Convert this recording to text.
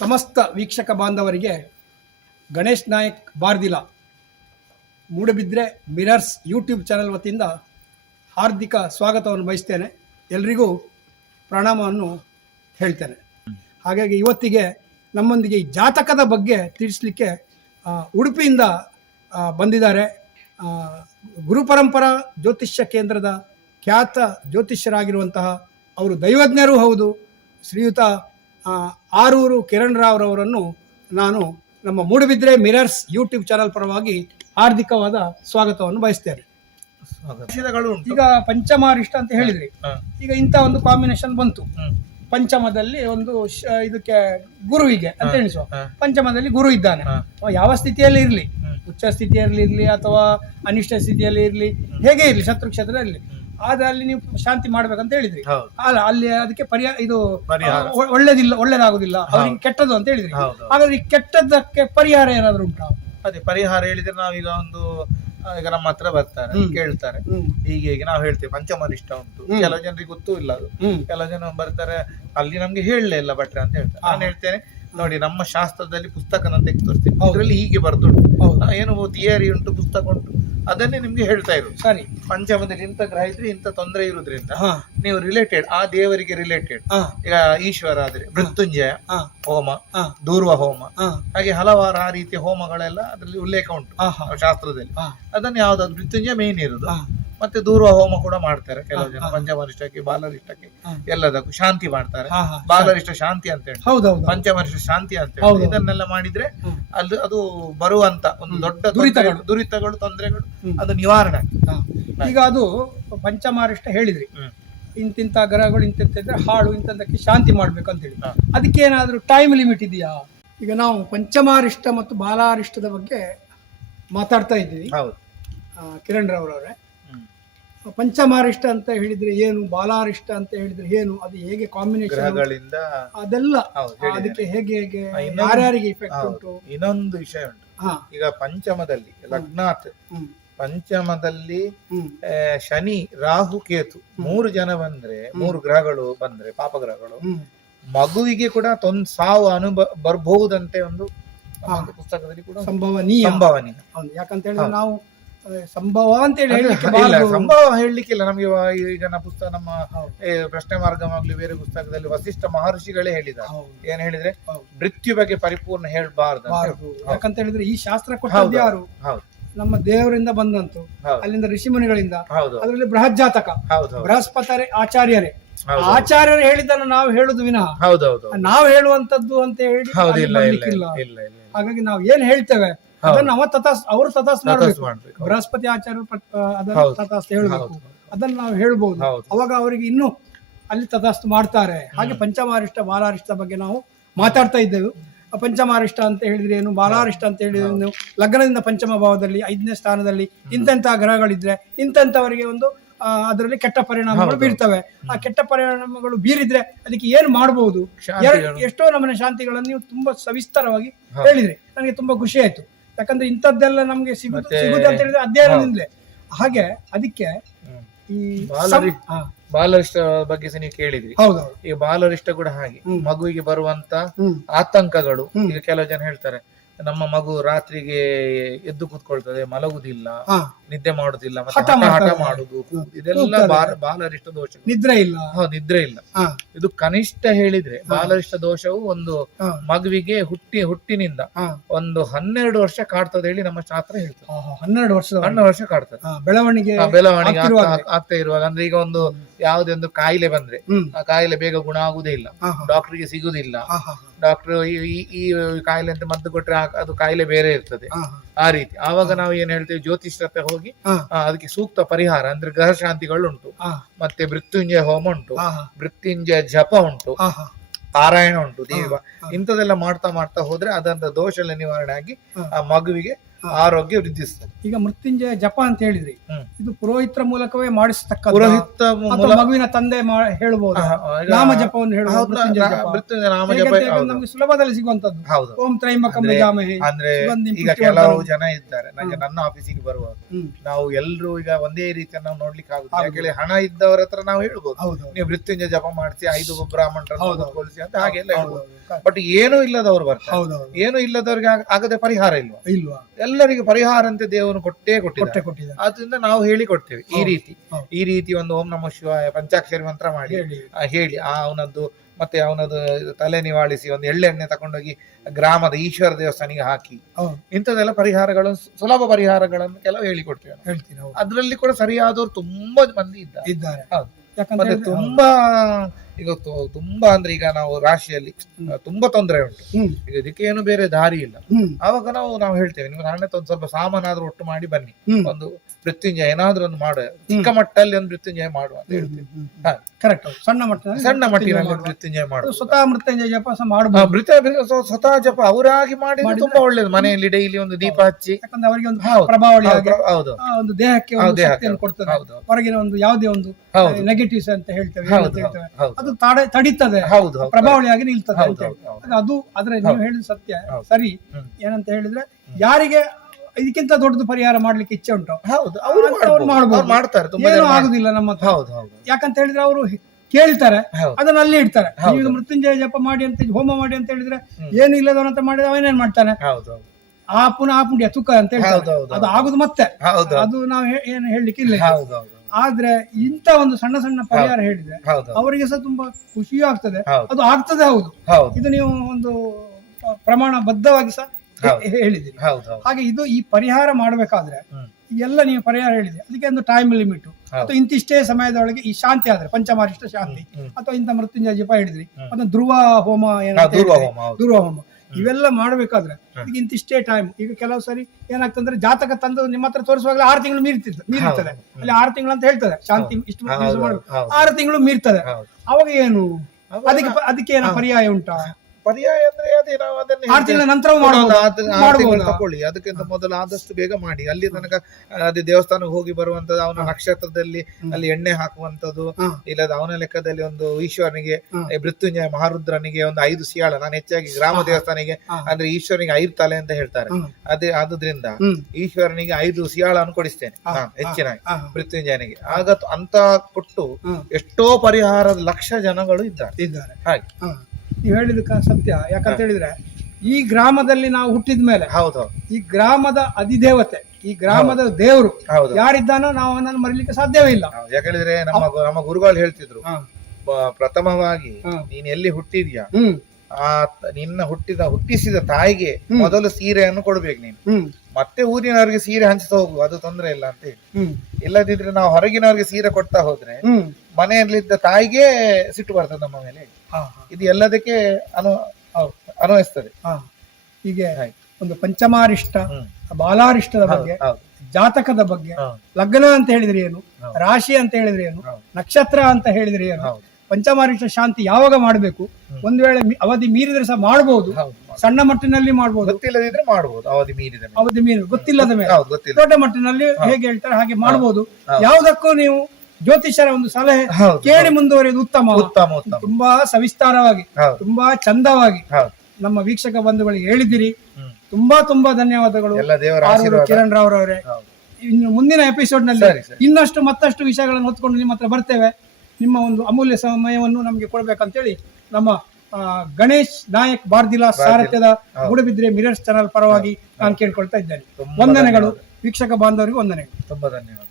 ಸಮಸ್ತ ವೀಕ್ಷಕ ಬಾಂಧವರಿಗೆ Ganesh Nayak Bardila Moodabidri mirrors YouTube channel ವತಿಯಿಂದ ಹಾರ್ದಿಕ ಸ್ವಾಗತವನ್ನು ಬಯಸ್ತೇನೆ. ಎಲ್ರಿಗೂ ಪ್ರಣಾಮವನ್ನು ಹೇಳ್ತೇನೆ. ಹಾಗಾಗಿ ಇವತ್ತಿಗೆ ನಮ್ಮೊಂದಿಗೆ ಈ ಜಾತಕದ ಬಗ್ಗೆ ತಿಳಿಸಲಿಕ್ಕೆ ಉಡುಪಿಯಿಂದ ಬಂದಿದ್ದಾರೆ. ಗುರುಪರಂಪರಾ ಜ್ಯೋತಿಷ್ಯ ಕೇಂದ್ರದ ಖ್ಯಾತ ಜ್ಯೋತಿಷ್ಯರಾಗಿರುವಂತಹ ಅವರು ದೈವಜ್ಞರೂ ಹೌದು. ಶ್ರೀಯುತ ಆರೂರು ಕಿರಣ್ ರಾವ್ರವರನ್ನು ನಾನು ನಮ್ಮ ಮೂಡಬಿದ್ರೆ ಮಿರರ್ಸ್ ಯೂಟ್ಯೂಬ್ ಚಾನಲ್ ಪರವಾಗಿ ಹಾರ್ದಿಕವಾದ ಸ್ವಾಗತವನ್ನು ಬಯಸ್ತೇನೆ. ಈಗ ಪಂಚಮಾರಿಷ್ಟ ಅಂತ ಹೇಳಿದ್ರಿ, ಈಗ ಇಂಥ ಒಂದು ಕಾಂಬಿನೇಷನ್ ಬಂತು. ಪಂಚಮದಲ್ಲಿ ಒಂದು ಇದಕ್ಕೆ ಗುರುವಿಗೆ ಅಂತ ಎಣಿಸುವ, ಪಂಚಮದಲ್ಲಿ ಗುರು ಇದ್ದಾನೆ. ಯಾವ ಸ್ಥಿತಿಯಲ್ಲಿ ಇರಲಿ, ಉಚ್ಚ ಸ್ಥಿತಿಯಲ್ಲಿ ಇರಲಿ ಅಥವಾ ಅನಿಷ್ಟ ಸ್ಥಿತಿಯಲ್ಲಿ ಇರಲಿ, ಹೇಗೆ ಇರಲಿ, ಶತ್ರು ಕ್ಷೇತ್ರ ಇರಲಿ, ಆದ್ರೆ ಅಲ್ಲಿ ನೀವು ಶಾಂತಿ ಮಾಡ್ಬೇಕಂತ ಹೇಳಿದ್ರಿ. ಅಲ್ಲ, ಅಲ್ಲಿ ಅದಕ್ಕೆ ಒಳ್ಳೇದಾಗುದಿಲ್ಲ, ಅವ್ರಿಗೆ ಕೆಟ್ಟದ್ದು ಅಂತ ಹೇಳಿದ್ರಿ. ಹಾಗಾದ್ರೆ ಈ ಕೆಟ್ಟದ್ದಕ್ಕೆ ಪರಿಹಾರ ಏನಾದ್ರು ಉಂಟಾ? ಅದೇ ಪರಿಹಾರ ಹೇಳಿದ್ರೆ ನಾವೀಗ ಈಗ ನಮ್ಮ ಹತ್ರ ಬರ್ತಾರೆ, ಕೇಳ್ತಾರೆ, ಹೀಗೆ ನಾವು ಹೇಳ್ತೇವೆ ಪಂಚಮರಿಷ್ಟ ಉಂಟು. ಕೆಲವು ಜನರಿಗೆ ಗೊತ್ತೂ ಇಲ್ಲ ಅದು. ಕೆಲವು ಜನ ಬರ್ತಾರೆ, ಅಲ್ಲಿ ನಮ್ಗೆ ಹೇಳಲೇ ಇಲ್ಲ ಭಟ್ರೆ ಅಂತ ಹೇಳ್ತಾರೆ. ನಾನು ಹೇಳ್ತೇನೆ, ನೋಡಿ ನಮ್ಮ ಶಾಸ್ತ್ರದಲ್ಲಿ ಪುಸ್ತಕನ ತೆಗೆದು ತೋರಿಸ್ತೇನೆ, ಇದರಲ್ಲಿ ಹೀಗೆ ಬರ್ದುಂಟು, ಏನು ಥಿಯರಿ ಉಂಟು, ಪುಸ್ತಕ ಉಂಟು, ಅದನ್ನೇ ನಿಮ್ಗೆ ಹೇಳ್ತಾ ಇರೋದು. ಸರಿ, ಪಂಚಮದಲ್ಲಿ ಇಂಥ ಗ್ರಹ ಇದ್ರೆ ಇಂಥ ತೊಂದರೆ ಇರುವುದ್ರಿಂದ ನೀವು ರಿಲೇಟೆಡ್ ಆ ದೇವರಿಗೆ ರಿಲೇಟೆಡ್, ಈಗ ಈಶ್ವರ ಆದ್ರೆ ಮೃತ್ಯುಂಜಯ ಹೋಮ, ದೂರ್ವ ಹೋಮ, ಹಾಗೆ ಹಲವಾರು ಆ ರೀತಿಯ ಹೋಮಗಳೆಲ್ಲ ಅದರಲ್ಲಿ ಉಲ್ಲೇಖ ಉಂಟು ಶಾಸ್ತ್ರದಲ್ಲಿ. ಅದನ್ನ ಯಾವ್ದಾದ್ರು ಮೃತ್ಯುಂಜಯ ಮೇನ್ ಇರುದು, ಮತ್ತೆ ದೂರ್ವ ಹೋಮ ಕೂಡ ಮಾಡ್ತಾರೆ ಕೆಲವು ಜನ. ಪಂಚಮರಿಷ್ಟಕ್ಕೆ, ಬಾಲರಿಷ್ಟಕ್ಕೆ, ಎಲ್ಲದಕ್ಕೂ ಶಾಂತಿ ಮಾಡ್ತಾರೆ. ಬಾಲರಿಷ್ಟ ಶಾಂತಿ ಅಂತ ಹೇಳಿ, ಪಂಚಮರಿಷ್ಟ ಶಾಂತಿ ಅಂತ ಹೇಳಿ, ಇದನ್ನೆಲ್ಲ ಮಾಡಿದ್ರೆ ಅಲ್ಲಿ ಅದು ಬರುವಂತ ಒಂದು ದೊಡ್ಡ ದುರಿತಗಳು, ತೊಂದರೆಗಳು ಅದು ನಿವಾರಣೆ. ಈಗ ಅದು ಪಂಚಮಾರಿಷ್ಟ ಹೇಳಿದ್ರಿ, ಇಂತಿಂತ ಗ್ರಹಗಳು ಇಂತಿದ್ರೆ ಹಾಳು, ಇಂತಕ್ಕೆ ಶಾಂತಿ ಮಾಡ್ಬೇಕು ಅಂತ ಹೇಳಿ. ಅದಕ್ಕೆ ಏನಾದ್ರೂ ಟೈಮ್ ಲಿಮಿಟ್ ಇದೆಯಾ? ಈಗ ನಾವು ಪಂಚಮಾರಿಷ್ಟ ಮತ್ತು ಬಾಲಾರಿಷ್ಟದ ಬಗ್ಗೆ ಮಾತಾಡ್ತಾ ಇದ್ದೀವಿ. ಕಿರಣ್ ರಾವ್ರವ್ರೆ, ಪಂಚಮಾರಿಷ್ಟ ಅಂತ ಹೇಳಿದ್ರೆ ಏನು, ಬಾಲಾರಿಷ್ಟ ಅಂತ ಹೇಳಿದ್ರೆ ಏನು, ಅದು ಹೇಗೆ ಕಾಂಬಿನೇಷನ್ ಅದೆಲ್ಲ, ಅದಕ್ಕೆ ಹೇಗೆ ಹೇಗೆ ಯಾರ್ಯಾರಿಗೆ ಇಫೆಕ್ಟ್ ಉಂಟು? ಇನ್ನೊಂದು ವಿಷಯ ಉಂಟು. ಈಗ ಪಂಚಮದಲ್ಲಿ ಲಗ್ನಾತ್, ಪಂಚಮದಲ್ಲಿ ಶನಿ, ರಾಹು, ಕೇತು 3 ಜನ ಬಂದ್ರೆ, 3 ಗ್ರಹಗಳು ಬಂದ್ರೆ, ಪಾಪಗ್ರಹಗಳು, ಮಗುವಿಗೆ ಕೂಡ ಸಾವು ಬರಬಹುದಂತೆ ಒಂದು ಪುಸ್ತಕದಲ್ಲಿ ಕೂಡ ಸಂಭವನೀಯ. ಯಾಕಂತ ಹೇಳಿದ್ರೆ ನಾವು ಸಂಭವ ಅಂತ ಹೇಳಿ ಸಂಭವ ಹೇಳಲಿಕ್ಕಿಲ್ಲ ನಮಗೆ. ಈಗ ಪುಸ್ತಕ ನಮ್ಮ ಪ್ರಶ್ನೆ ಮಾರ್ಗವಾಗ್ಲಿ ಬೇರೆ ಪುಸ್ತಕದಲ್ಲಿ ವಸಿಷ್ಠ ಮಹರ್ಷಿಗಳೇ ಹೇಳಿದ್ದಾರೆ. ಏನ್ ಹೇಳಿದ್ರೆ, ಮೃತ್ಯು ಬಗ್ಗೆ ಪರಿಪೂರ್ಣ ಹೇಳ್ಬಾರ್ದು. ಯಾಕಂತ ಹೇಳಿದ್ರೆ ಈ ಶಾಸ್ತ್ರ ಕೊಟ್ಟದ್ದು ಯಾರು? ನಮ್ಮ ದೇವರಿಂದ ಬಂದಂತು, ಅಲ್ಲಿಂದ ಋಷಿ ಮುನಿಗಳಿಂದ. ಅದರಲ್ಲಿ ಬೃಹತ್ ಜಾತಕ, ಬೃಹಸ್ಪತಿ ಆಚಾರ್ಯರೇ ಹೇಳಿದ್ದನ್ನು ನಾವು ಹೇಳುದು ವಿನಃ ನಾವು ಹೇಳುವಂತದ್ದು ಅಂತ ಹೇಳಿ ಹಾಗಾಗಿ ನಾವು ಏನ್ ಹೇಳ್ತೇವೆ ಅದನ್ನ ಅವರು ತಥಾಸ್ ಮಾಡ್ಬೇಕು. ಬೃಹಸ್ಪತಿ ಆಚಾರ್ಯರು ಅದನ್ನು ತಥಾಸ್ತು ಹೇಳ್ಬೇಕು, ಅದನ್ನ ನಾವು ಹೇಳ್ಬಹುದು. ಅವಾಗ ಅವರಿಗೆ ಇನ್ನೂ ಅಲ್ಲಿ ತಥಾಸ್ತು ಮಾಡ್ತಾರೆ. ಹಾಗೆ ಪಂಚಮಾರಿಷ್ಟ, ಬಾಲಾರಿಷ್ಟ ಬಗ್ಗೆ ನಾವು ಮಾತಾಡ್ತಾ ಇದ್ದೇವೆ. ಪಂಚಮಾರಿಷ್ಟ ಅಂತ ಹೇಳಿದ್ರೆ ಏನು, ಬಾಲಾರಿಷ್ಟ ಅಂತ ಹೇಳಿದ್ರೆ ಲಗ್ನದಿಂದ ಪಂಚಮ ಭಾವದಲ್ಲಿ 5ನೇ ಸ್ಥಾನದಲ್ಲಿ ಇಂತಹ ಗ್ರಹಗಳಿದ್ರೆ ಇಂಥವರಿಗೆ ಒಂದು ಅದರಲ್ಲಿ ಕೆಟ್ಟ ಪರಿಣಾಮಗಳು ಬೀರ್ತವೆ. ಆ ಕೆಟ್ಟ ಪರಿಣಾಮಗಳು ಬೀರಿದ್ರೆ ಅದಕ್ಕೆ ಏನು ಮಾಡಬಹುದು, ಎಷ್ಟೋ ನಮ್ಮನೆ ಶಾಂತಿಗಳನ್ನು ನೀವು ತುಂಬಾ ಸವಿಸ್ತಾರವಾಗಿ ಹೇಳಿದ್ರಿ. ನನಗೆ ತುಂಬಾ ಖುಷಿ ಆಯ್ತು. ಯಾಕಂದ್ರೆ ಇಂಥದ್ದೆಲ್ಲ ನಮ್ಗೆ ಸಿಗುತ್ತೆ ಅಂತ ಹೇಳಿದ್ರೆ ಅಧ್ಯಯನದಿಂದಲೇ. ಹಾಗೆ ಅದಕ್ಕೆ ಈ ಬಾಲರಿಷ್ಟ ಬಗ್ಗೆ ನೀವು ಕೇಳಿದ್ರಿ. ಈಗ ಬಾಲರಿಷ್ಟ ಕೂಡ ಹಾಗೆ, ಮಗುವಿಗೆ ಬರುವಂತ ಆತಂಕಗಳು. ಈಗ ಕೆಲವು ಜನ ಹೇಳ್ತಾರೆ, ನಮ್ಮ ಮಗು ರಾತ್ರಿಗೆ ಎದ್ದು ಕೂತ್ಕೊಳ್ತದೆ, ಮಲಗುದಿಲ್ಲ, ನಿದ್ದೆ ಮಾಡುದಿಲ್ಲ, ಹಠ ಮಾಡುದು, ಇದೆಲ್ಲ ಬಾಲರಿಷ್ಟ ದೋಷ. ನಿದ್ರೆ ಇಲ್ಲ. ಇದು ಕನಿಷ್ಠ ಹೇಳಿದ್ರೆ ಬಾಲರಿಷ್ಟ ದೋಷವು ಒಂದು ಮಗುವಿಗೆ ಹುಟ್ಟಿನಿಂದ ಒಂದು 12 ವರ್ಷ ಕಾಡ್ತದೆ ಹೇಳಿ ನಮ್ಮ ಶಾಸ್ತ್ರ ಹೇಳ್ತದೆ. 12 ವರ್ಷ ಕಾಡ್ತದೆ. ಬೆಳವಣಿಗೆ ಆಗ್ತಾ ಇರುವಾಗ, ಅಂದ್ರೆ ಈಗ ಒಂದು ಯಾವುದೇ ಒಂದು ಕಾಯಿಲೆ ಬಂದ್ರೆ ಆ ಕಾಯಿಲೆ ಬೇಗ ಗುಣ ಆಗುದೇ ಇಲ್ಲ, ಡಾಕ್ಟರ್ಗೆ ಸಿಗುದಿಲ್ಲ. ಡಾಕ್ಟರ್ ಈ ಕಾಯಿಲೆ ಅಂತ ಮದ್ದು ಕೊಟ್ರೆ ಅದು ಕಾಯಿಲೆ ಬೇರೆ ಇರ್ತದೆ. ಆ ರೀತಿ ಆವಾಗ ನಾವು ಏನ್ ಹೇಳ್ತೇವೆ, ಜ್ಯೋತಿಷ್ಯತೆ ಹೋಗಿ ಅದಕ್ಕೆ ಸೂಕ್ತ ಪರಿಹಾರ ಅಂದ್ರೆ ಗ್ರಹ ಶಾಂತಿಗಳು ಉಂಟು, ಮತ್ತೆ ಮೃತ್ಯುಂಜಯ ಹೋಮ ಉಂಟು, ಮೃತ್ಯುಂಜಯ ಜಪ ಉಂಟು, ಪಾರಾಯಣ ಉಂಟು, ದೇವ, ಇಂಥದೆಲ್ಲ ಮಾಡ್ತಾ ಹೋದ್ರೆ ಅದರ ದೋಷ ಎಲ್ಲ ನಿವಾರಣೆ ಆಗಿ ಆ ಮಗುವಿಗೆ ಆರೋಗ್ಯ ವೃದ್ಧಿಸ್ತದೆ. ಈಗ ಮೃತ್ಯುಂಜಯ ಜಪ ಅಂತ ಹೇಳಿದ್ರಿ, ಇದು ಪುರೋಹಿತರ ಮೂಲಕವೇ ಮಾಡಿಸತಕ್ಕ ಪುರೋಹಿತ ಮಗುವಿನ ತಂದೆ ಹೇಳ್ಬೋದು ನಾಮ ಜಪವನ್ನು ಹೇಳಬಹುದು. ನಮ್ಗೆ ಸುಲಭದಲ್ಲಿ ಸಿಗುವಂತದ್ದು ಓಂ ತ್ರೈಂಬಕಂ ಯಜಾಮಹೇ. ಅಂದ್ರೆ ಈಗ ಕೆಲವು ಜನ ಇದ್ದಾರೆ ನನ್ನ ಆಫೀಸಿಗೆ ಬರುವಾಗ ನಾವು ಎಲ್ಲರೂ ಈಗ ಒಂದೇ ರೀತಿಯ ನಾವು ನೋಡ್ಲಿಕ್ಕೆ ಆಗುದಿಲ್ಲ. ಯಾಕೆಂದ್ರೆ ಹಣ ಇದ್ದವರ ಹತ್ರ ನಾವು ಹೇಳ್ಬೋದು ನೀವು ಮೃತ್ಯುಂಜಯ ಜಪ ಮಾಡಿಸಿ 5 ಬ್ರಾಹ್ಮಣರನ್ನು ಕೊಲಿಸಿ ಅಂತ ಹಾಗೆಲ್ಲ ಹೇಳ್ಬೋದು. ಬಟ್ ಏನೂ ಇಲ್ಲದವ್ರು ಬರ್ತಾರೆ, ಏನು ಇಲ್ಲದವ್ರಿಗೆ ಆಗದೆ ಪರಿಹಾರ ಇಲ್ವಾ? ಎಲ್ಲರಿಗೆ ಪರಿಹಾರ ಅಂತ ದೇವರು ಕೊಟ್ಟೇ ಕೊಟ್ಟಿದ್ದಾರೆ. ಅದರಿಂದ ನಾವು ಹೇಳಿ ಕೊಡ್ತೇವೆ ಈ ರೀತಿ ಒಂದು ಓಂ ನಮಃ ಶಿವಾಯ ಪಂಚಾಕ್ಷರಿ ಮಂತ್ರ ಮಾಡಿ ಹೇಳಿ ಅವನದ್ದು ಮತ್ತೆ ಅವನದು ತಲೆ ನಿವಾಳಿಸಿ ಒಂದು ಎಳ್ಳೆಣ್ಣೆ ತಕೊಂಡೋಗಿ ಗ್ರಾಮದ ಈಶ್ವರ ದೇವಸ್ಥಾನಿಗೆ ಹಾಕಿ ಇಂಥದೆಲ್ಲ ಪರಿಹಾರಗಳನ್ನು ಸುಲಭ ಪರಿಹಾರಗಳನ್ನು ಕೆಲವು ಹೇಳಿಕೊಡ್ತೇವೆ. ಅದ್ರಲ್ಲಿ ಕೂಡ ಸರಿಯಾದವರು ತುಂಬಾ ಮಂದಿ ಇದ್ದಾರೆ. ಮತ್ತೆ ತುಂಬಾ ಈಗ ತುಂಬಾ ಅಂದ್ರೆ ಈಗ ನಾವು ರಾಶಿಯಲ್ಲಿ ತುಂಬಾ ತೊಂದರೆ ಉಂಟು, ಈಗ ಇದಕ್ಕೆ ಏನು ಬೇರೆ ದಾರಿ ಇಲ್ಲ. ಆವಾಗ ನಾವು ಹೇಳ್ತೇವೆ ನಿಮ್ಗೆ ನಾಳೆ ಒಂದು ಸ್ವಲ್ಪ ಸಾಮಾನಾದ್ರೂ ಒಟ್ಟು ಮಾಡಿ ಬನ್ನಿ, ಒಂದು ಮೃತ್ಯುಂಜಯ ಏನಾದ್ರೂ ಒಂದು ಮಾಡುವ, ಚಿಕ್ಕ ಮಟ್ಟಲ್ಲಿ ಒಂದು ಮೃತ್ಯುಂಜಯ ಮಾಡುವ ಅಂತ ಹೇಳ್ತೇವೆ. ಕರೆಕ್ಟ್. ಸಣ್ಣ ಮಟ್ಟಿನಲ್ಲಿ ಮೃತ್ಯುಂಜಯ ಮಾಡುವ, ಸ್ವತಃ ಮೃತ್ಯುಂಜಯ ಜಪ ಮಾಡಬಹುದು. ಸ್ವತಃ ಜಪ ಅವರಾಗಿ ಮಾಡಿದ್ರೆ ತುಂಬಾ ಒಳ್ಳೇದು. ಮನೆಯಲ್ಲಿ ಡೈಲಿ ಒಂದು ದೀಪ ಹಚ್ಚಿ, ಯಾಕಂದ್ರೆ ಅವರಿಗೆ ಒಂದು ಪ್ರಭಾವಳಿ ಒಂದು ದೇಹಕ್ಕೆ ಕೊಡ್ತದೆ. ಹೊರಗಿನ ಒಂದು ಯಾವುದೇ ಒಂದು ನೆಗೆಟಿವ್ಸ್ ಅಂತ ಹೇಳ್ತೇವೆ ಅದು ತಡೀತದೆ, ಪ್ರಭಾವಳಿಯಾಗಿ ನಿಲ್ತದೆ ಅಂತ ಹೇಳ್ತೇವೆ. ಅದು ಆದ್ರೆ ನೀವು ಹೇಳಿದ ಸತ್ಯ ಸರಿ. ಏನಂತ ಹೇಳಿದ್ರೆ ಯಾರಿಗೆ ಇದಕ್ಕಿಂತ ದೊಡ್ಡದು ಪರಿಹಾರ ಮಾಡ್ಲಿಕ್ಕೆ ಇಚ್ಛೆ ಉಂಟು ಮಾಡ್ತಾರೆ, ಏನೂ ಆಗುದಿಲ್ಲ ನಮ್ಮ ಹತ್ರ. ಯಾಕಂತ ಹೇಳಿದ್ರೆ ಅವರು ಕೇಳ್ತಾರೆ, ಅದನ್ನ ಅಲ್ಲೇ ಇಡ್ತಾರೆ. ಈಗ ಮೃತ್ಯುಂಜಯ ಜಪ ಮಾಡಿ ಅಂತ ಹೋಮ ಮಾಡಿ ಅಂತ ಹೇಳಿದ್ರೆ ಏನು ಇಲ್ಲದವನಂತ ಮಾಡಿದ್ರೆ ಅವನೇನ್ ಮಾಡ್ತಾನೆ, ಆ ಪುನಃ ಪುಂಡಿಯ ತುಕ ಅಂತ ಹೇಳ್ತಾರೆ. ಅದು ಆಗುದು ಮತ್ತೆ, ಅದು ನಾವು ಏನು ಹೇಳಲಿಕ್ಕೆ ಇಲ್ಲ. ಆದ್ರೆ ಇಂತ ಒಂದು ಸಣ್ಣ ಸಣ್ಣ ಪರಿಹಾರ ಹೇಳಿದ್ರೆ ಅವರಿಗೆ ಸಹ ತುಂಬಾ ಖುಷಿಯೂ ಆಗ್ತದೆ. ಅದು ಆಗ್ತದೆ, ಹೌದು. ಇದು ನೀವು ಒಂದು ಪ್ರಮಾಣ ಬದ್ಧವಾಗಿ ಸಹ ಹೇಳಿದಿರಿ. ಹಾಗೆ ಇದು ಈ ಪರಿಹಾರ ಮಾಡಬೇಕಾದ್ರೆ ಎಲ್ಲ ನೀವು ಪರಿಹಾರ ಹೇಳಿದ್ರೆ ಅದಕ್ಕೆ ಒಂದು ಟೈಮ್ ಲಿಮಿಟ್ ಅಥವಾ ಇಂತಿಷ್ಟೇ ಸಮಯದೊಳಗೆ ಈ ಶಾಂತಿ ಆದ್ರೆ ಪಂಚಮಾರಿಷ್ಟ ಶಾಂತಿ ಅಥವಾ ಇಂಥ ಮೃತ್ಯುಂಜಯ ಜಪ ಹೇಳಿದ್ರಿ, ಅಥವಾ ಧ್ರುವ ಹೋಮ ಧ್ರುವ ಹೋಮ ಇವೆಲ್ಲ ಮಾಡ್ಬೇಕಾದ್ರೆ ಇದಕ್ಕೆ ಇಂತಿಷ್ಟೇ ಟೈಮ್. ಈಗ ಕೆಲವು ಸರಿ ಏನಾಗ್ತಂದ್ರೆ ಜಾತಕ ತಂದು ನಿಮ್ಮ ಹತ್ರ ತೋರಿಸುವಾಗಲೇ 6 ತಿಂಗಳು ಮೀರ್ತದೆ. ಅಲ್ಲಿ 6 ತಿಂಗಳು ಅಂತ ಹೇಳ್ತದೆ ಶಾಂತಿ, ಇಷ್ಟು 6 ತಿಂಗಳು ಮೀರ್ತದೆ. ಅವಾಗ ಏನು ಅದಕ್ಕೆ ಏನೋ ಪರ್ಯಾಯ ಉಂಟಾ? ಪರ್ಯಾಯ ಅಂದ್ರೆ ಅದೇ ನಾವು ಅದನ್ನ 6 ತಿಂಗಳ ನಂತರ ತಕೊಳ್ಳಿ, ಅದಕ್ಕಿಂತ ಮೊದಲು ಆದಷ್ಟು ಬೇಗ ಮಾಡಿ. ಅಲ್ಲಿ ತನಕ ಅದೇ ದೇವಸ್ಥಾನಕ್ಕೆ ಹೋಗಿ ಬರುವಂತದ್ದು, ಅವನ ನಕ್ಷತ್ರದಲ್ಲಿ ಅಲ್ಲಿ ಎಣ್ಣೆ ಹಾಕುವಂತದ್ದು, ಇಲ್ಲದ ಅವನ ಲೆಕ್ಕದಲ್ಲಿ ಒಂದು ಈಶ್ವರನಿಗೆ ಮೃತ್ಯುಂಜಯ ಮಹಾರುದ್ರನಿಗೆ ಒಂದು 5 ಸಿಯಾಳ. ನಾನು ಹೆಚ್ಚಾಗಿ ಗ್ರಾಮ ದೇವಸ್ಥಾನಿಗೆ ಅಂದ್ರೆ ಈಶ್ವರನಿಗೆ 5 ತಲೆ ಅಂತ ಹೇಳ್ತಾರೆ. ಅದೇ ಆದ್ರಿಂದ ಈಶ್ವರನಿಗೆ 5 ಸಿಯಾಳನ್ನು ಕೊಡಿಸ್ತೇನೆ ಹೆಚ್ಚಿನಾಗಿ ಮೃತ್ಯುಂಜಯನಿಗೆ. ಆಗ ಅಂತ ಕೊಟ್ಟು ಎಷ್ಟೋ ಪರಿಹಾರದ ಲಕ್ಷ ಜನಗಳು ಇದ್ದಾರೆ. ಹಾಗೆ ನೀವು ಹೇಳಿದಕ್ಕ ಸತ್ಯ. ಯಾಕಂತ ಹೇಳಿದ್ರೆ ಈ ಗ್ರಾಮದಲ್ಲಿ ನಾವು ಹುಟ್ಟಿದ ಮೇಲೆ ಈ ಗ್ರಾಮದ ಅಧಿದೇವತೆ, ಈ ಗ್ರಾಮದ ದೇವರು ಯಾರಿದ್ದಾನೋ ನಾವು ಅವನನ್ನು ಮರಿಲಿಕ್ಕೆ ಸಾಧ್ಯವೇ ಇಲ್ಲ. ಯಾಕಂದ್ರೆ ನಮ್ಮ ಗುರುಗಳು ಹೇಳ್ತಿದ್ರು, ಪ್ರಥಮವಾಗಿ ನೀನ್ ಎಲ್ಲಿ ಹುಟ್ಟಿದ್ಯಾ ಆ ನಿನ್ನ ಹುಟ್ಟಿಸಿದ ತಾಯಿಗೆ ಮೊದಲು ಸೀರೆಯನ್ನು ಕೊಡ್ಬೇಕು ನೀನು, ಮತ್ತೆ ಊರಿನವ್ರಿಗೆ ಸೀರೆ ಹಂಚ್ತಾ ಹೋಗು, ಅದು ತೊಂದ್ರೆ ಇಲ್ಲ ಅಂತ ಹೇಳಿ. ಇಲ್ಲದಿದ್ರೆ ನಾವು ಹೊರಗಿನವ್ರಿಗೆ ಸೀರೆ ಕೊಡ್ತಾ ಹೋದ್ರೆ ಮನೆಯಲ್ಲಿದ್ದ ತಾಯಿಗೆ ಸಿಟ್ಟು ಬರ್ತದೆ ನಮ್ಮ ಮೇಲೆ. ಇದು ಎಲ್ಲದಕ್ಕೆ ಅನ್ವಯಿಸ್ತದೆ. ಹೀಗೆ ಒಂದು ಪಂಚಮಾರಿಷ್ಟ, ಬಾಲಾರಿಷ್ಟದ ಬಗ್ಗೆ, ಜಾತಕದ ಬಗ್ಗೆ, ಲಗ್ನ ಅಂತ ಹೇಳಿದ್ರೆ ಏನು, ರಾಶಿ ಅಂತ ಹೇಳಿದ್ರೆ ಏನು, ನಕ್ಷತ್ರ ಅಂತ ಹೇಳಿದ್ರೆ ಏನು, ಪಂಚಮಾರಿಷ್ಟ ಶಾಂತಿ ಯಾವಾಗ ಮಾಡಬೇಕು, ಒಂದ್ ವೇಳೆ ಅವಧಿ ಮೀರಿದ್ರೆ ಸಹ ಮಾಡಬಹುದು, ಸಣ್ಣ ಮಟ್ಟಿನಲ್ಲಿ ಮಾಡಬಹುದು, ಗೊತ್ತಿಲ್ಲದಿದ್ರೆ ಮಾಡಬಹುದು, ಅವಧಿ ಮೀರಿ ಗೊತ್ತಿಲ್ಲದ ಮೇಲೆ ದೊಡ್ಡ ಮಟ್ಟಿನಲ್ಲಿ ಹೇಗೆ ಹೇಳ್ತಾರೆ ಹಾಗೆ ಮಾಡಬಹುದು. ಯಾವುದಕ್ಕೂ ನೀವು ಜ್ಯೋತಿಷರ ಒಂದು ಸಲಹೆ ಕೇಳಿ ಮುಂದುವರಿಯುವುದು ಉತ್ತಮ. ತುಂಬಾ ಸವಿಸ್ತಾರವಾಗಿ, ತುಂಬಾ ಚಂದವಾಗಿ ನಮ್ಮ ವೀಕ್ಷಕ ಬಂಧುಗಳಿಗೆ ಹೇಳಿದಿರಿ. ತುಂಬಾ ಧನ್ಯವಾದಗಳು ಕಿರಣ್ ರಾವ್ರವರೇ. ಇನ್ನು ಮುಂದಿನ ಎಪಿಸೋಡ್ ನಲ್ಲಿ ಇನ್ನಷ್ಟು ಮತ್ತಷ್ಟು ವಿಷಯಗಳನ್ನು ಹೊತ್ಕೊಂಡು ನಿಮ್ಮ ಹತ್ರ ಬರ್ತೇವೆ. ನಿಮ್ಮ ಒಂದು ಅಮೂಲ್ಯ ಸಮಯವನ್ನು ನಮಗೆ ಕೊಡ್ಬೇಕಂತೇಳಿ ನಮ್ಮ ಗಣೇಶ್ ನಾಯಕ್ ಬಾರ್ದಿಲಾ ಸಾರಥ್ಯದ ಮೂಡಬಿದ್ರೆ ಮಿರರ್ಸ್ ಚಾನಲ್ ಪರವಾಗಿ ನಾನು ಕೇಳ್ಕೊಳ್ತಾ ಇದ್ದೇನೆ. ವಂದನೆಗಳು ವೀಕ್ಷಕ ಬಾಂಧವರಿಗೆ, ವಂದನೆಗಳು. ತುಂಬಾ ಧನ್ಯವಾದ.